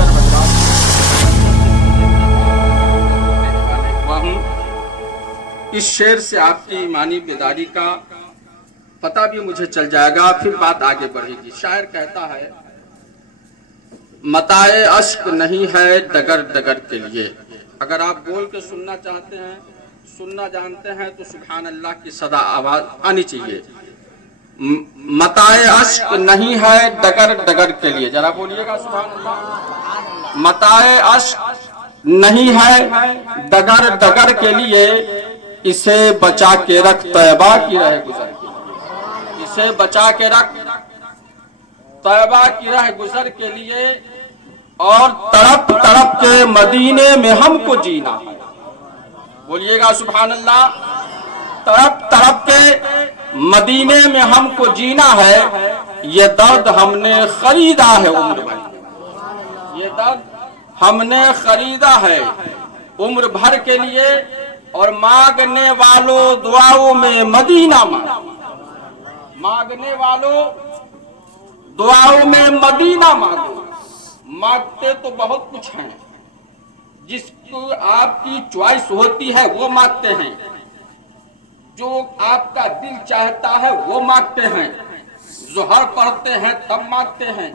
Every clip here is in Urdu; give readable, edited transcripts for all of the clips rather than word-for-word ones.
دیگر حضرات ہوں، اس شعر سے آپ کی ایمانی بیداری کا پتہ بھی مجھے چل جائے گا، پھر بات آگے بڑھے گی۔ شاعر کہتا ہے متاع اشک نہیں ہے ڈگر ڈگر کے لیے۔ اگر آپ بول کے سننا چاہتے ہیں، سننا جانتے ہیں تو سبحان اللہ کی صدا آواز آنی چاہیے۔ متاع اشک نہیں ہے ڈگر ڈگر کے لیے، ذرا بولیے گا سبحان اللہ۔ متاع اشک نہیں ہے ڈگر ڈگر کے لیے، اسے بچا کے رکھ طیبہ کی راہ گزر کے لیے، اسے بچا کے رکھ طیبہ کی راہ گزر کے لیے، اور تڑپ تڑپ کے مدینے میں ہم کو جینا ہے۔ بولیے گا سبحان اللہ۔ تڑپ تڑپ کے مدینے میں ہم کو جینا ہے، یہ درد ہم نے خریدا ہے عمر بھر، یہ درد ہم نے خریدا ہے عمر بھر کے لیے، اور مانگنے والوں دعاؤں میں مدینہ مانگو، مانگنے والوں دعاؤں میں مدینہ مانگو۔ مانگتے تو بہت کچھ ہیں، جس کو آپ کی چوائس ہوتی ہے وہ مانگتے ہیں، جو آپ کا دل چاہتا ہے وہ مانگتے ہیں۔ ظہر پڑھتے ہیں تب مانگتے ہیں،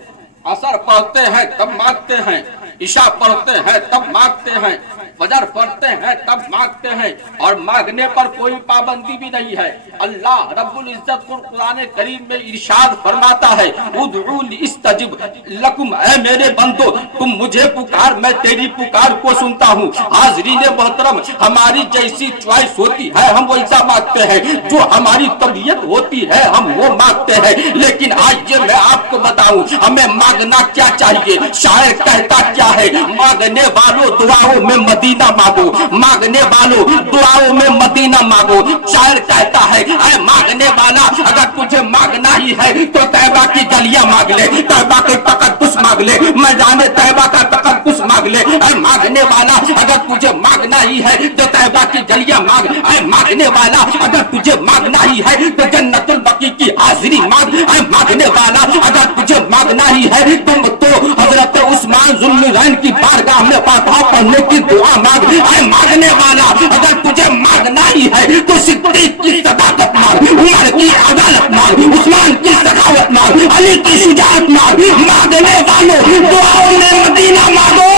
عصر پڑھتے ہیں تب مانگتے ہیں، عشاء پڑھتے ہیں تب مانگتے ہیں، فجر پڑھتے ہیں تب مانگتے ہیں، اور مانگنے پر کوئی پابندی بھی نہیں ہے۔ اللہ رب العزت قرآن کریم میں ارشاد فرماتا ہے ادعونی استجب لکم، اے میرے بندو تم مجھے پکار میں تیری پکار کو سنتا ہوں۔ حاضرین محترم، ہماری جیسی چوائس ہوتی ہے ہم ویسا مانگتے ہیں، جو ہماری طبیعت ہوتی ہے ہم وہ مانگتے ہیں۔ لیکن آج یہ میں آپ کو بتاؤں ہمیں مانگنا کیا چاہیے۔ شاعر کہتا کیا ہے، مانگنے والوں دعاؤں میں مدینہ مانگو، مانگنے والوں دعاؤں میں مدینہ مانگو۔ شاعر کہتا ہے اے مانگنے والا، اگر تجھے مانگنا ہی ہے تو طیبہ کی گلیاں مانگ لے، طیبہ کے تقدس مانگ لے، میدان طیبہ کا تقدس مانگ لے۔ اے مانگنے والا، اگر تجھے مانگنا ہی ہے تو طیبہ کی گلیاں مانگ۔ اے مانگنے والا، اگر تجھے مانگنا ہی ہے تو جنت البقیع کی حاضری مانگ۔ اے مانگنے والا، اگر تجھے مانگنا ہی ہے تم تو حضرت عثمان ذو النورین کی بارگاہ میں فاتحہ پڑھنے کی دعا مانگ۔ اے مانگنے والا، اگر تجھے مانگنا ہی ہے تو صدیق کی صداقت مانگ، عمر کی عدالت مانگ، عثمان کی سخاوت مانگ، علی کی شجاعت مانگ۔ مانگنے والوں دعاؤں میں مدینہ مانگو،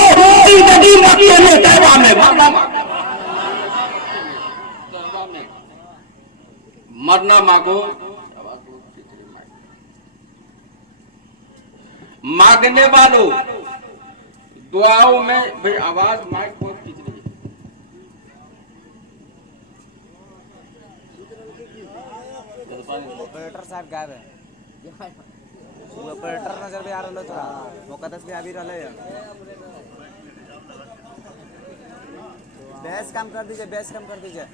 زندگی مکے میں طیبہ میں مرنا مانگو۔ مانگنے والوں دعاؤں میں بھئی آواز مائک بہت کھینچ رہی ہے۔ آپریٹر صاحب غائب ہے، وہ آپریٹر نظر بھی آ رہا ہے تھوڑا مقدس بھی ابھی رہا ہے۔ بیس کم کر دیجئے، بیس کم کر دیجئے۔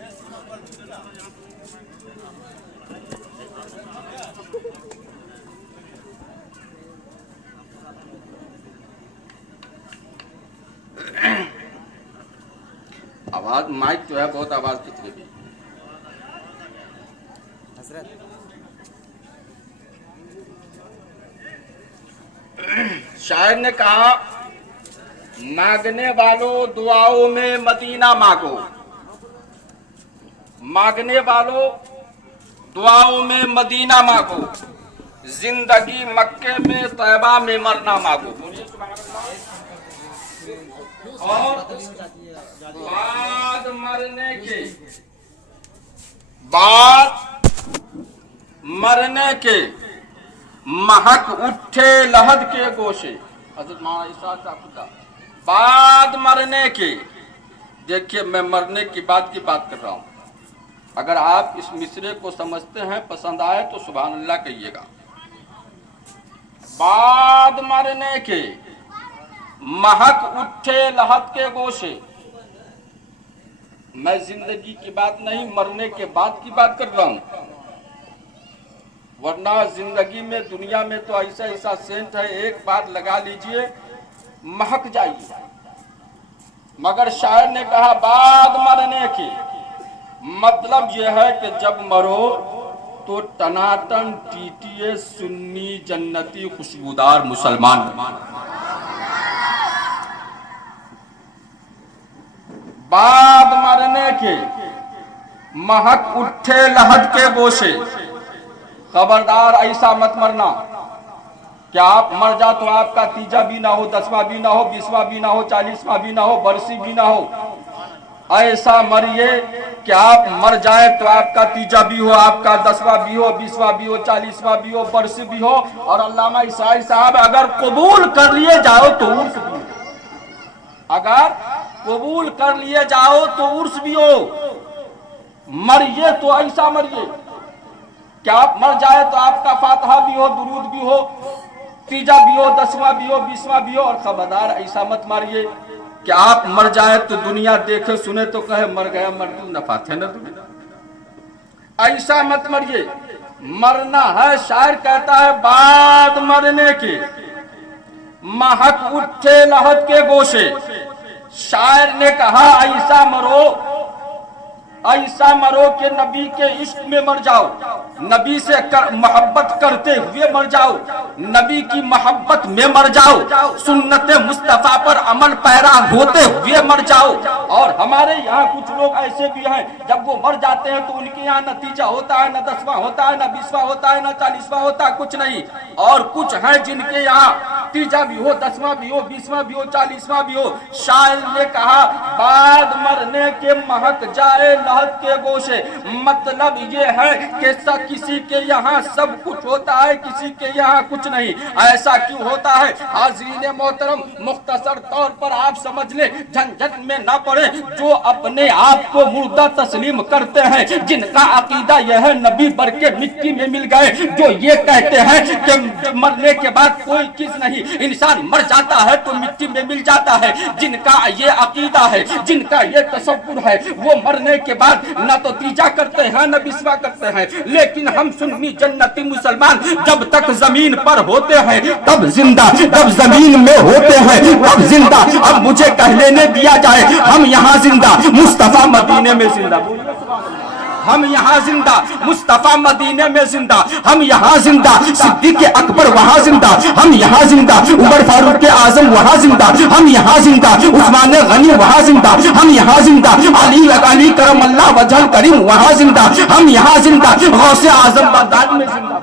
آواز مائک جو ہے بہت آواز کھینچ رہی ہے۔ حضرت شاعر نے کہا مانگنے والوں دعاؤں میں مدینہ مانگو، مانگنے والوں دعاؤں میں مدینہ مانگو، زندگی مکے میں طیبہ میں مرنا مانگو۔ اور بعد مرنے کے مہک اٹھے لحد کے گوشے، حضرت مولانا عیسیٰ صاحب کا بعد مرنے کے، دیکھیے میں مرنے کی بات کر رہا ہوں۔ اگر آپ اس مصرے کو سمجھتے ہیں پسند آئے تو سبحان اللہ کہیے گا۔ بعد مرنے کے مہک اٹھے لحد کے گوشے، میں زندگی کی بات نہیں مرنے کے بعد کی بات کر رہا ہوں، ورنہ زندگی میں دنیا میں تو ایسا سینٹ ہے ایک بار لگا لیجئے مہک جائیے، مگر شاعر نے کہا بعد مرنے کی، مطلب یہ ہے کہ جب مرو تو ٹناٹن ٹی ٹی اے سنی جنتی خوشبودار مسلمان، بعد مرنے کے مہک اٹھے لہد کے گوشے، خبردار ایسا مت مرنا کہ آپ مر جا تو آپ کا تیجا بھی نہ ہو، 10واں بھی نہ ہو، 20واں بھی نہ ہو، 40واں بھی نہ ہو، برسی بھی نہ ہو۔ ایسا مریے کہ آپ مر جائے تو آپ کا تیجا بھی ہو، آپ کا 10واں بھی ہو، 20واں بھی ہو، 40واں بھی ہو، برسی بھی ہو۔ اور علامہ عیسائی صاحب اگر قبول کر لیے جاؤ تو عرس بھی ہو، اگر قبول کر لیے جاؤ تو عرس بھی ہو۔ مریے تو ایسا مریے کہ آپ مر جائے تو آپ کا فاتحہ بھی ہو، درود بھی ہو، تیجا بھی ہو، 10واں بھی ہو، 20واں بھی ہو۔ اور خبردار ایسا مت ماریے کہ آپ مر جائے تو دنیا دیکھے سنے تو کہے مر گیا مردو نفات ہے نہ دنیا۔ ایسا مت مریے، مرنا ہے شاعر کہتا ہے بعد مرنے کے مہک اٹھے لہد کے گوشے۔ شاعر نے کہا ایسا مرو کہ نبی کے عشق میں مر جاؤ، نبی سے محبت کرتے ہوئے مر جاؤ، نبی کی محبت میں مر جاؤ، سنت مصطفیٰ پر عمل پیرا ہوتے ہوئے مر جاؤ۔ اور ہمارے یہاں کچھ لوگ ایسے بھی ہیں جب وہ مر جاتے ہیں تو ان کے یہاں نتیجہ ہوتا ہے، نہ 10واں ہوتا ہے، نہ 20واں ہوتا ہے، نہ 40واں ہوتا ہے، کچھ نہیں۔ اور کچھ ہیں جن کے یہاں تیجا بھی ہو، 10واں بھی ہو، 20واں بھی ہو، 40واں بھی ہو۔ شاعر نے کہا بعد مرنے کے مہک جائے لہد کے گوشے، مطلب یہ ہے کہ کسی کے یہاں سب کچھ ہوتا ہے، کسی کے یہاں کچھ نہیں۔ ایسا کیوں ہوتا ہے؟ حاضرین محترم، مختصر طور پر آپ سمجھ لیں، جھنجھٹ میں نہ پڑیں۔ جو اپنے آپ کو مردہ تسلیم کرتے ہیں، جن کا عقیدہ یہ ہے نبی بر کے مٹی میں مل گئے، جو یہ کہتے ہیں کہ مرنے کے بعد کوئی چیز نہیں، انسان مر جاتا ہے تو مٹی میں مل جاتا ہے، جن کا یہ عقیدہ ہے، جن کا یہ تصور ہے، وہ مرنے کے بعد نہ تو تیجا کرتے ہیں نہ بسوا کرتے ہیں۔ لیکن ہم سنی جنتی مسلمان جب تک زمین پر ہوتے ہیں تب زندہ، جب زمین میں ہوتے ہیں تب زندہ۔ اب مجھے کہہ لینے دیا جائے ہم یہاں زندہ، مصطفیٰ مدینے میں زندہ، ہم یہاں زندہ، مصطفیٰ مدینے میں زندہ، ہم یہاں زندہ، صدیق اکبر وہاں زندہ، ہم یہاں زندہ، عمر فاروق اعظم وہاں زندہ، ہم یہاں زندہ، عثمان غنی وہاں زندہ، ہم یہاں زندہ، علی کرم اللہ وجہ کریم وہاں زندہ، ہم یہاں زندہ، غوث اعظم بغداد میں زندہ،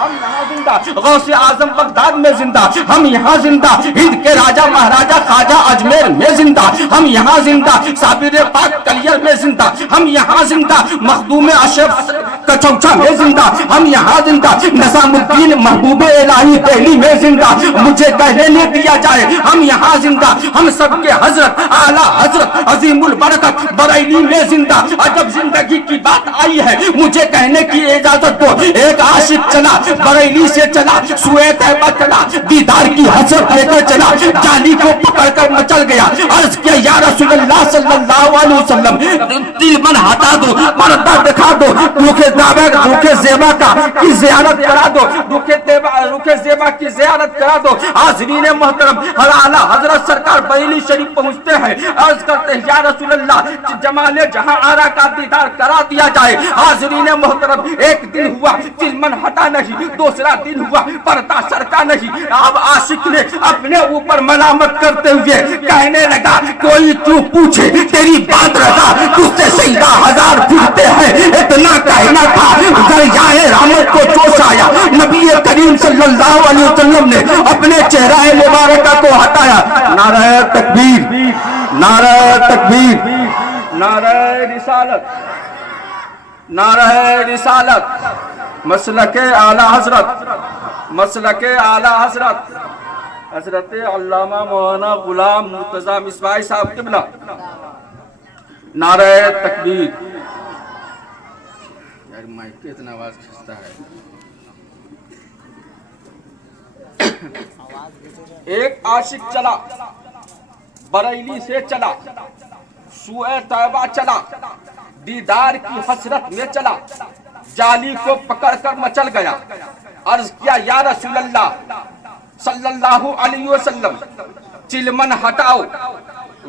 ہم یہاں زندہ، غوث اعظم بغداد میں زندہ، ہم یہاں زندہ، ہند کے راجہ مہاراجہ خواجہ اجمیر میں زندہ، ہم یہاں زندہ، صابر پاک کلیر میں زندہ، ہم یہاں زندہ، مخدوم اشرف کچوچا میں زندہ، ہم یہاں زندہ، نظام الدین محبوب الہی دہلی میں زندہ۔ مجھے کہنے لے دیا جائے ہم یہاں زندہ، ہم سب کے حضرت اعلیٰ حضرت عظیم البرکت بریلی میں زندہ۔ جب زندگی کی بات آئی ہے مجھے کہنے کی اجازت دو، ایک عاشق چلا بریلی سے چلا، سوئے طیبہ چلا، دیدار کی حسرت لے کر چلا، جالی کو پکڑ کر مچل گیا، عرض کیا یا رسول اللہ صلی اللہ علیہ وسلم دل من ہٹا دو، پردہ دکھا دو، رخ زیبا کا کی زیارت کرا دو، رخ زیبا کی زیارت کرا دو۔ حاضرین محترم، اعلیٰ حضرت سرکار بریلی شریف پہنچتے ہیں، عرض کرتے ہیں یا رسول اللہ جمال جہاں آرا کا دیدار کرا دیا جائے۔ حاضرین محترم، ایک دن ہوا دل من ہٹا نہیں، دوسرا دن ہوا پردہ سرکا نہیں۔ اب عاشق نے اپنے اوپر ملامت کرتے ہوئے کہنے لگا کوئی کیوں پوچھے تیری بات رہا، تجھ سے سیدہ ہزار پھرتے ہیں، اتنا کہنا تھا دریائے رحمت کو جوش آیا۔ نبی کریم صلی اللہ علیہ وسلم نے اپنے چہرہ مبارکہ کو ہٹایا۔ نعرہ تکبیر، نعرہ تکبیر، نعرہ رسالت، نعرہ رسالت، مسلک اعلیٰ حضرت، مسلک اعلیٰ حضرت حضرت علامہ مولانا غلام مرتضی مصباحی صاحب قبلہ۔ نعرہ تکبیر۔ یار مائک کے اتنا آواز کھنچتا ہے۔ ایک عاشق چلا بریلی سے چلا، سوئے طیبہ چلا، دیدار کی حسرت میں چلا، جالی کو پکڑ کر مچل گیا، عرض کیا یا رسول اللہ صلی اللہ علیہ وسلم چلمن ہٹاؤ،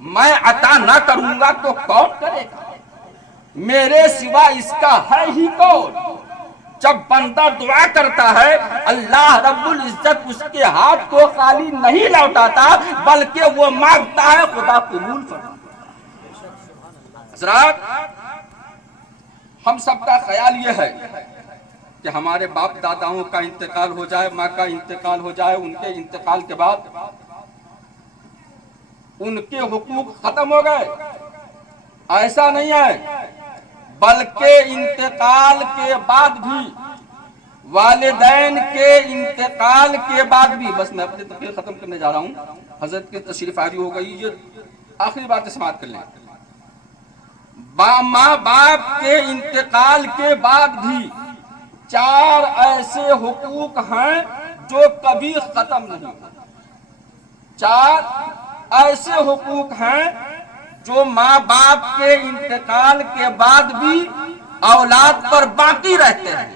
میں عطا نہ کروں گا تو کون کرے گا؟ میرے سوا اس کا ہے ہی کون؟ جب بندہ دعا کرتا ہے اللہ رب العزت اس کے ہاتھ کو خالی نہیں لوٹاتا بلکہ وہ مانگتا ہے خدا قبول فرمائے۔ حضرات، ہم سب کا خیال یہ ہے کہ ہمارے باپ داداؤں کا انتقال ہو جائے، ماں کا انتقال ہو جائے، ان کے انتقال کے بعد ان کے حقوق ختم ہو گئے۔ ایسا نہیں ہے، بلکہ انتقال کے بعد بھی، والدین کے انتقال کے بعد بھی، بس میں اپنی تقریر ختم کرنے جا رہا ہوں، حضرت کی تشریف آوری ہو گئی، یہ آخری بات سماعت کر لیں۔ ماں باپ کے انتقال کے بعد بھی 4 ایسے حقوق ہیں جو کبھی ختم نہیں ہوتے۔ 4 ایسے حقوق ہیں جو ماں باپ کے انتقال کے بعد بھی اولاد پر باقی رہتے ہیں۔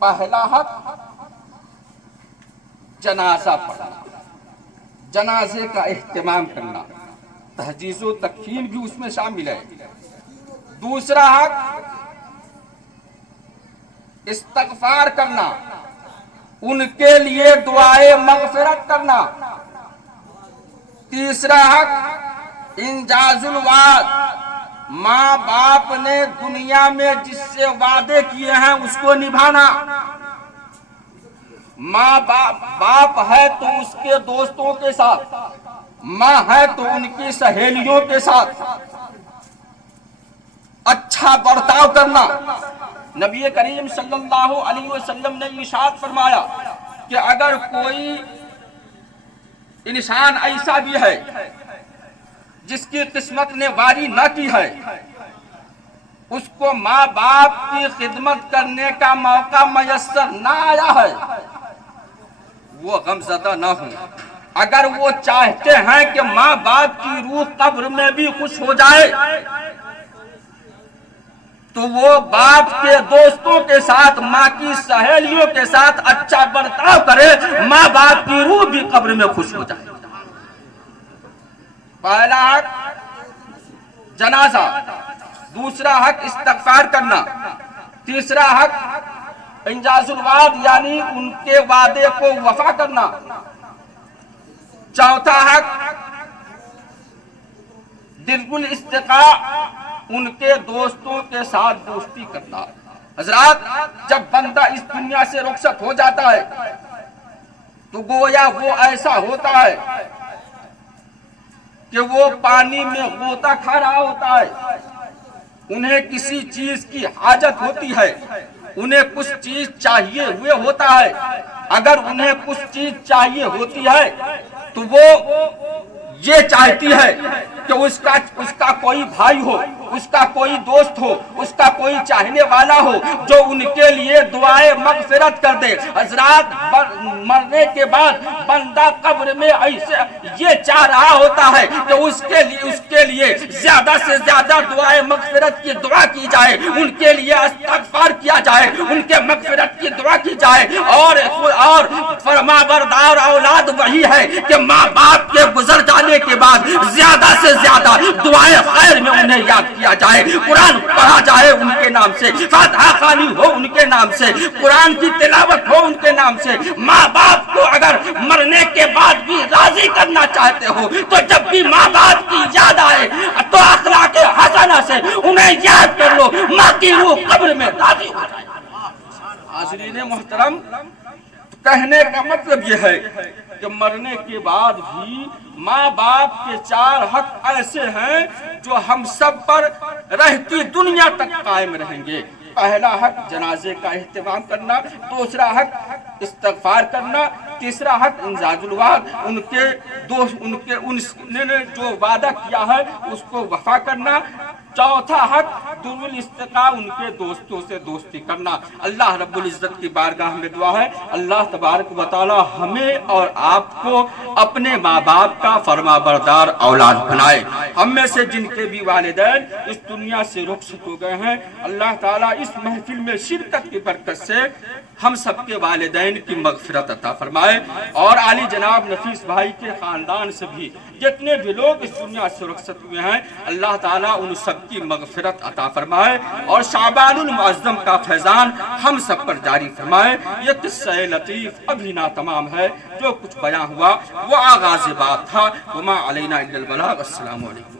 پہلا حق جنازہ پڑھنا، جنازے کا اہتمام کرنا، تجہیز و تکفین بھی اس میں شامل ہے۔ دوسرا حق استغفار کرنا، ان کے لیے دعائے مغفرت کرنا۔ تیسرا حق انجاز الوعد، ماں باپ نے دنیا میں جس سے وعدے کیے ہیں اس کو نبھانا۔ ماں باپ ہے تو اس کے دوستوں کے ساتھ، ماں ہے تو ان کی سہیلیوں کے ساتھ اچھا برتاؤ کرنا۔ نبی کریم صلی اللہ علیہ وسلم نے ارشاد فرمایا کہ اگر کوئی انسان ایسا بھی ہے جس کی قسمت نے واری نہ کی ہے، اس کو ماں باپ کی خدمت کرنے کا موقع میسر نہ آیا ہے، وہ غمزدہ نہ ہوں۔ اگر وہ چاہتے ہیں کہ ماں باپ کی روح قبر میں بھی خوش ہو جائے تو وہ باپ کے دوستوں کے ساتھ، ماں کی سہیلیوں کے ساتھ اچھا برتاؤ کرے، ماں باپ کی روح بھی قبر میں خوش ہو جائے۔ پہلا حق جنازہ، دوسرا حق استغفار کرنا، تیسرا حق انجاز الوعد یعنی ان کے وعدے کو وفا کرنا، چوتھا حق دل الاستقاء، ان کے دوستوں کے ساتھ دوستی کرنا۔ حضرات، جب بندہ اس دنیا سے رخصت ہو جاتا ہے تو گویا وہ ایسا ہوتا ہے کہ وہ پانی میں غوطہ کھا رہا ہوتا ہے۔ انہیں کسی چیز کی حاجت ہوتی ہے، انہیں کچھ چیز چاہیے ہوئے ہوتا ہے۔ اگر انہیں کچھ چیز چاہیے ہوتی ہے تو وہ یہ چاہتی ہے کہ اس کا کوئی بھائی ہو، اس کا کوئی دوست ہو، اس کا کوئی چاہنے والا ہو جو ان کے لیے دعائے مغفرت کر دے۔ حضرات، مرنے کے بعد بندہ قبر میں ایسے یہ چاہ رہا ہوتا ہے کہ اس کے لیے زیادہ سے زیادہ دعائے مغفرت کی دعا کی جائے، ان کے لیے استغفار کیا جائے، ان کے مغفرت کی دعا کی جائے۔ اور فرما بردار اولاد وہی ہے کہ ماں باپ کے گزر جانے کے بعد زیادہ سے زیادہ دعائیں خیر میں انہیں یاد کیا جائے، قرآن پڑھا جائے ان کے نام سے، فاتحہ خوانی ہو ان کے نام سے، قرآن کی تلاوت ہو ان کے نام سے۔ ماں باپ کو اگر مرنے کے بعد بھی راضی کرنا چاہتے ہو تو جب بھی ماں باپ کی یاد آئے تو اخلاق حسنہ سے انہیں یاد کر لو، ماں کی روح قبر میں راضی ہو جائے۔ حاضرین محترم، کہنے کا مطلب یہ ہے کہ مرنے کے بعد بھی ماں باپ کے 4 حق ایسے ہیں جو ہم سب پر رہتی دنیا تک قائم رہیں گے۔ پہلا حق جنازے کا اہتمام کرنا، دوسرا حق استغفار کرنا، تیسرا حق انجاز الوعد، انہوں نے جو وعدہ کیا ہے اس کو وفا کرنا، چوتھا حق دل الاستقاء، ان کے دوستوں سے دوستی کرنا۔ اللہ رب العزت کی بارگاہ میں دعا ہے اللہ تبارک و تعالی ہمیں اور آپ کو اپنے ماں باپ کا فرما بردار اولاد بنائے۔ ہم میں سے جن کے بھی والدین اس دنیا سے رخصت ہو گئے ہیں، اللہ تعالیٰ اس محفل میں شرکت کی برکت سے ہم سب کے والدین کی مغفرت عطا فرمائے، اور علی جناب نفیس بھائی کے خاندان سے بھی جتنے بھی لوگ اس دنیا سے رخصت ہوئے ہیں، اللہ تعالیٰ ان سب کی مغفرت عطا فرمائے، اور شعبان المعظم کا فیضان ہم سب پر جاری فرمائے۔ یہ قصہ لطیف ابھی ناتمام ہے، جو کچھ بیان ہوا وہ آغاز بات تھا۔ وما علینا الا البلاغ۔ السلام علیکم۔